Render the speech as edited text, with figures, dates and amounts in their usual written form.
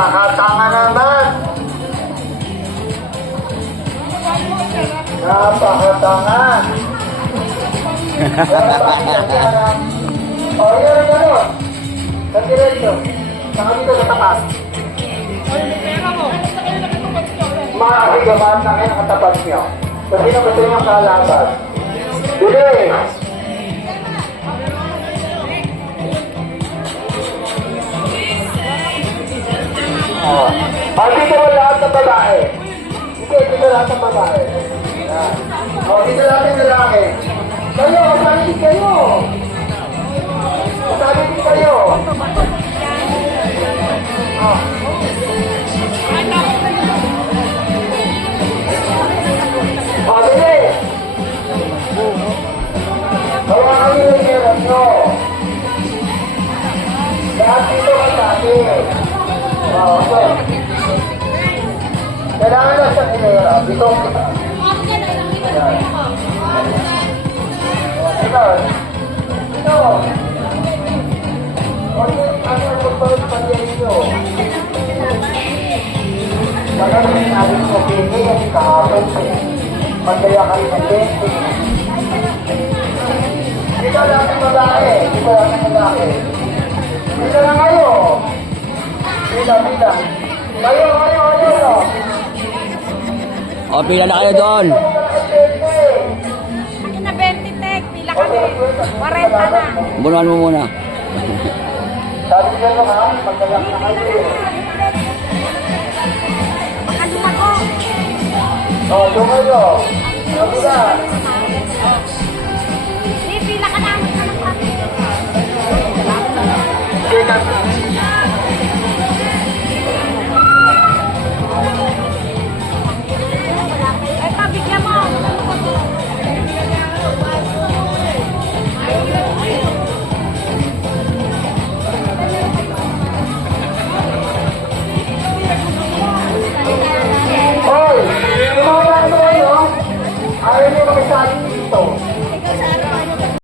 Napakatanga naman. Napakatanga. O, yun ang gano'n. Sa diretso. Saka dito sa tapas. Maakigamaan na kayo ang katapat nyo. Kasi na gusto nyo kalaban. Bilis! Dito mo lahat ng babae. Hindi, dito lahat ng babae. Dito lahat ng lalaki. Kayo, kasali kayo. Kasali din kayo. Bilis! Hawakan nyo yung hirap nyo. Lahat dito kasali. Okay. Kailangan na sa kinera. Dito. Dito. Dito. Ano ang pagpapagpagyan nyo? Magaling natin sa bini at kahapon. Magkaya kayo ng bini. Dito lang ang babae. Dito lang ang babae. Dito lang kayo. Pila. Kayo. O, pila na kayo doon. Akin na 20 tek, pila kami. 40 na. Bunuan mo muna. Sabi niya naman, magkayak na kayo. Makalima ko. Tumayo. Kabila.